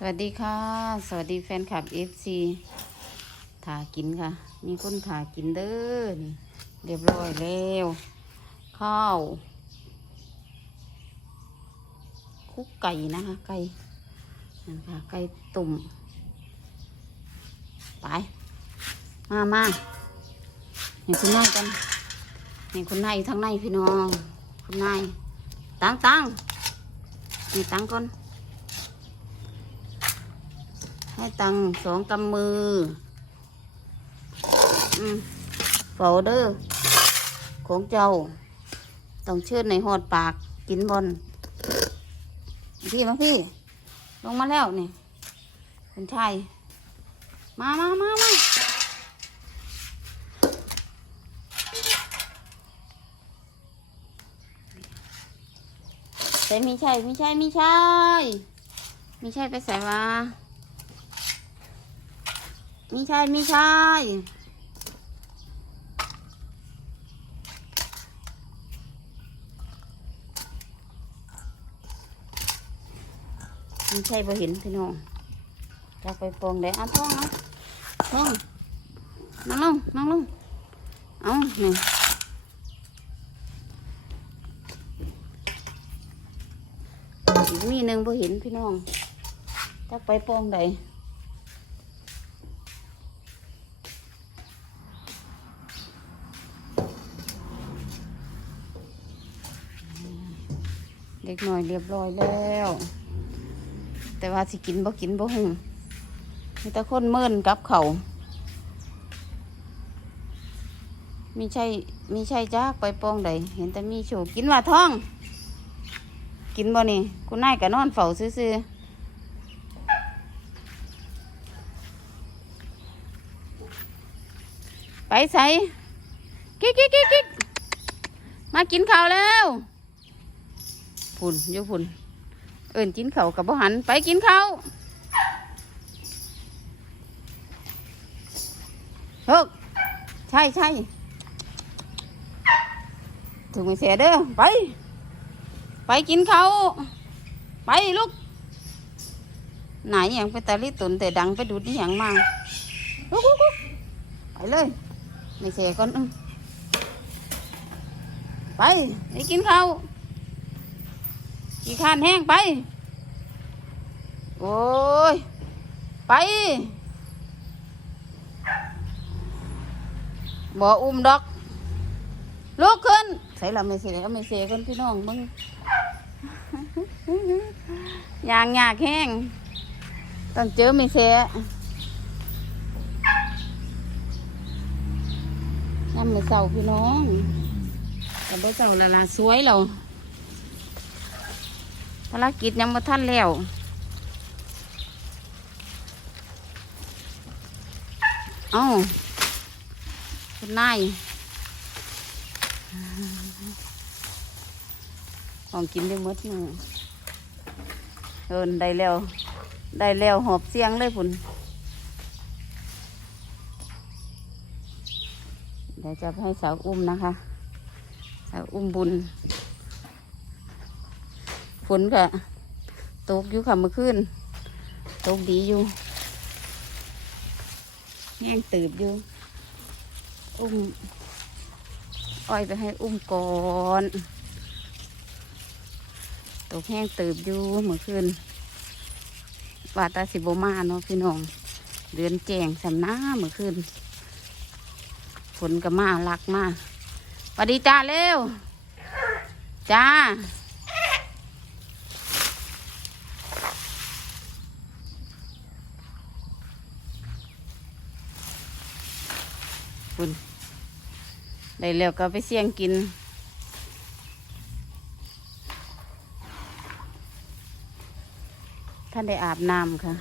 สวัสดีค่ะ สวัสดีแฟนคลับ FC ถากินค่ะ มีคนถากินเด้อนี่เรียบร้อยแล้วข้าวคุกไก่นะคะ ไก่นั่นค่ะไก่ตุ่ม ไป มามาเห็นคุณนายกันเห็นคุณนายอยู่ทางในพี่น้อง คุณนายตั้งตั้งนี่ตั้งก่อน ให้ตังสองกำมืออืมเฝ้าเด้อของเจ้า ต้องเชิญในหอดปากกินบอลพี่มาพี่ ลงมาแล้วนี่คุณชายมามามามาแต่ไม่ใช่ไม่ใช่ไม่ใช่ไม่ใช่ไปใส่มา ไม่ใช่ไม่ใช่ไม่ใช่พอเห็นพี่น้องจะไปปองได้อะท้องนะท้องนั่งลงนั่งลงเอาหนี่อีกมีหนึ่งพอเห็นพี่น้องจะไปปองได้ เด็กหน่อยเรียบร้อยแล้ว แต่ว่าสิกินบ่กินบ่หงมีแต่คนเมินกับเขามีใช่มีใช่จ้าไปปองใดเห็นแต่มีโชกินว่าท้อง กินบ่นี่คุณนายก็นอนเฝ้าซื่อไปใส่กิ๊กกิ๊กกิ๊กกิ๊กมากินข้าวแล้ว พุ่นอยู่พุ่น เอิญกินเขาวกับบ่หันไปกินข้าวเฮ้ใช่ใช่ถึงไม่เสียเด้อไป ไปกินข้าวไปลูกไหนอย่างไปตาลิตุนแต่ดังไปดูดนี่อย่างมาลุกลุกลุกไปเลย ไม่เสียก่อนอื้อไปไปกินข้าว ขี้ข้านแห้งไป โอ้ย ไปบ่อุ้มดอกลุกขึ้นใส่ละไม่เสียไม่เสียกันพี่น้องมึงยางยากแห้งต้องเจอไม่เสียน้ำไม่เศร้าพี่น้องแต่บ่เศร้าละละสวยเรา ภารกิจยังมาท่านแล้วเอ้าคุณนายของกินได้หมดมือเอินได้แล้ว ได้แล้วหอบเสียงเลยพุ่นเดี๋ยวจะให้สาวอุ้มนะคะ สาวอุ้มบุญ ฝนก็ตกอยู่ค่ะเมื่อคืนตกดีอยู่แห้งตืบอยู่ อุ้มอ้อยไปให้อุ้มก่อนตกแห้งตืบอยู่เมื่อคืนว่าตาสิบมาเนาะพี่น้อง เดือนแจงสำน้าเมื่อคืนฝนก็มาลักมาสวัสดีจ้าเร็ว จ้า คุณได้แล้วก็ไปเสี่ยงกิน ท่านได้อาบน้ำค่ะ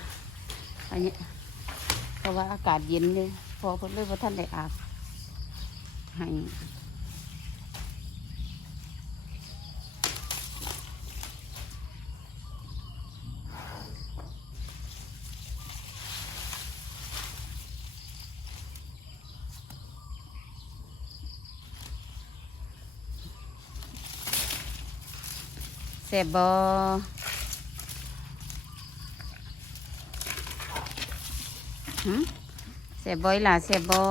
อันนี้เพราะว่าอากาศเย็นเลยพอเพิ่นเลยว่าท่านได้อาบให้ แซ่บบอเสบบอยล่ะเสบบอ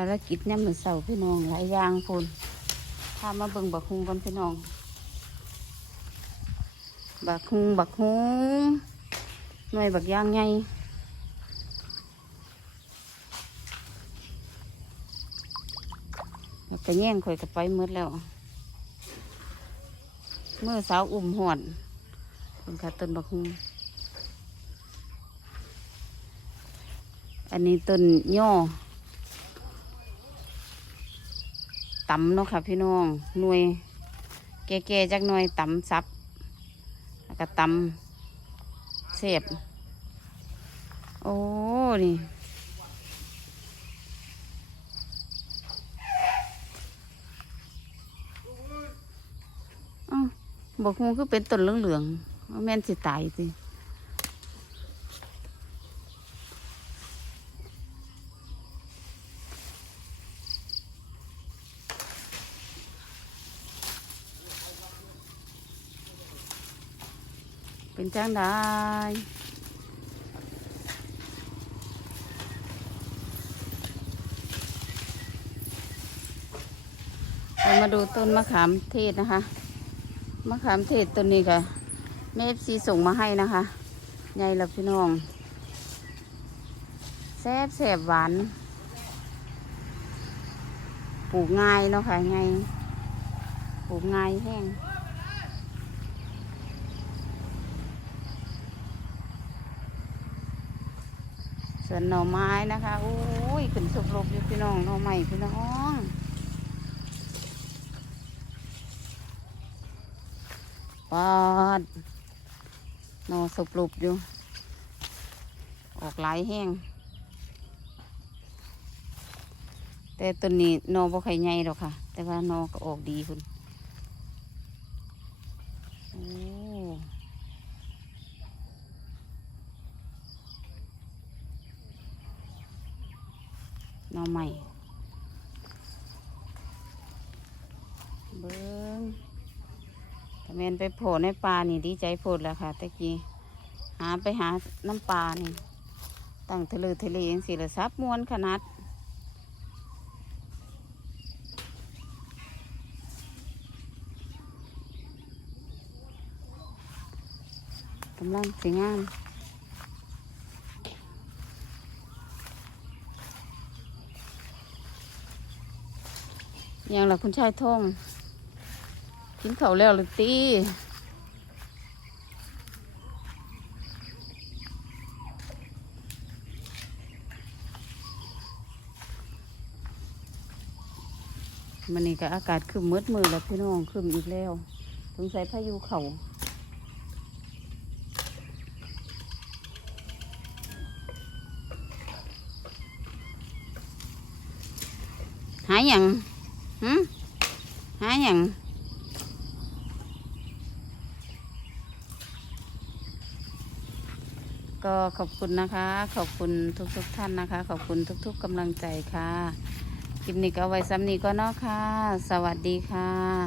ารกิจเนี่ยามมือนเสาพี่น้องหลายอย่างพูนพามาเบิ่งบักฮุงกันพี่น้อง บักฮุงบักฮุงหน่วยบักย่างไงแล้วก็แย่งข่อยกับไปมืดแล้ว เมื่อสาวอุ่มหอดเป็นค่ะต้นบักฮุงอันนี้ต้นย่อ ตำเนาะค่ะพี่น้องหน่วยแก่ๆจักหน่วยตำซับแล้วก็ตำเสียบโอ้นี่อ้าวบอกคงคือเป็นต้นเหลืองๆแม่นสิตายสิ เป็นจังได้เรามาดูต้นมะขามเทศนะคะ มะขามเทศต้นนี้ค่ะแม่เอฟซีส่งมาให้นะคะใหญ่แล้วพี่น้องแซ่บแซบหวานปลูกง่ายเนาะค่ะง่ายปลูกง่ายแห้ง ส่วนหน่อไม้นะคะโอ้ยขึ้นสุกลบอยู่พี่น้องหน่อใหม่พี่น้องปอดหน่อสุกลบอยู่ ออกหลายแห้งแต่ต้นนี้หน่อบ่ไข่ใหญ่หรอกค่ะ แต่ว่าหน่อก็ออกดีคุณโอ้ ห น่อใหม่เบิ้งแต่แมนไปโผล่ในปลานี่ดีใจโพดแล้วค่ะตะกี้หาไปหาน้ำปลานี่ตั้งทะเลทะเลเองสิละซับมวนขนาดกำลังสีงาม ยังล่ะคุณชายทอง กินข้าแล้วหรือตีมันนี่ก็อากาศคืมมืดมือแล้วพี่น้องคืมอีกแล้วสงสัยพายุเขาหายยัง หาอย่างก็ขอบคุณนะคะ ขอบคุณทุกๆทท่านนะคะ ขอบคุณทุก ๆกำลังใจค่ะ คลิปนี้ก็เอาไว้ซ้ำนี้ก็เนาะค่ะ สวัสดีค่ะ